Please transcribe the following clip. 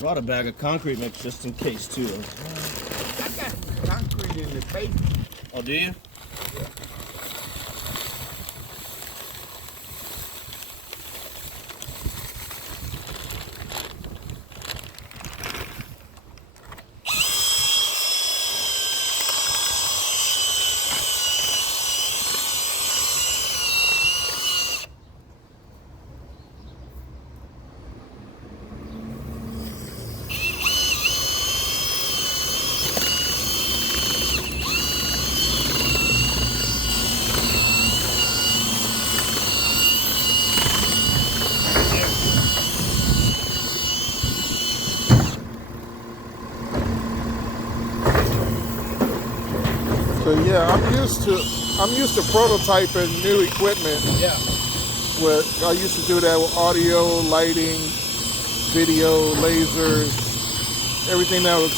Brought a bag of concrete mix just in case too. I got some concrete in the basement. Oh, do you? So yeah, I'm used to prototyping new equipment. Yeah. I used to do that with audio, lighting, video, lasers, everything that was